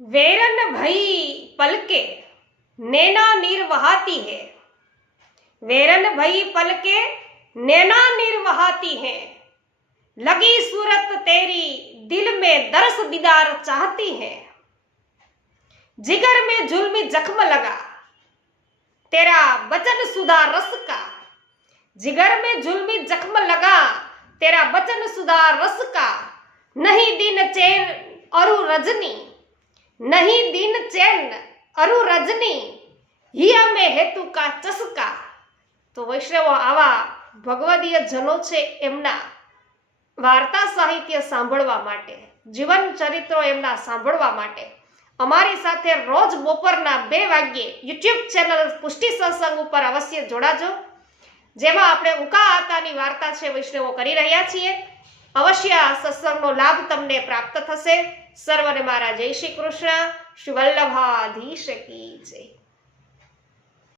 Warren भई पलके नैना नीर बहाती है। वेरन भई पलके नैना नीर बहाती है। लगी सूरत तेरी दिल में दरस दीदार चाहती है। जिगर में जुल्मी जख्म लगा तेरा बचन सुधा रस का। जिगर में जुल्मी जख्म लगा तेरा बचन सुधा रस का। नहीं दिन चैन अरु रजनी, नहीं दिन चैन अरु रजनी, हिया में हेतु का चस्का। तो वैष्णવો આવા ભગવદીય જનો છે એમના વાર્તા સાહિત્ય સાંભળવા માટે, જીવન ચરિત્રો એમના સાંભળવા માટે અમારી સાથે રોજ બપોરના 2 વાગ્યે યુટ્યુબ ચેનલ પુષ્ટિ સત્સંગ ઉપર અવશ્ય જોડાજો, જેમાં આપણે ઉકા આતાની વાર્તા છે વૈષ્ણવો કરી રહ્યા છીએ। અવશ્ય આ સત્સંગનો લાભ તમને પ્રાપ્ત થશે। સર્વને મારા જય શ્રી કૃષ્ણ, શ્રી વલ્લભાધીશ કી જય।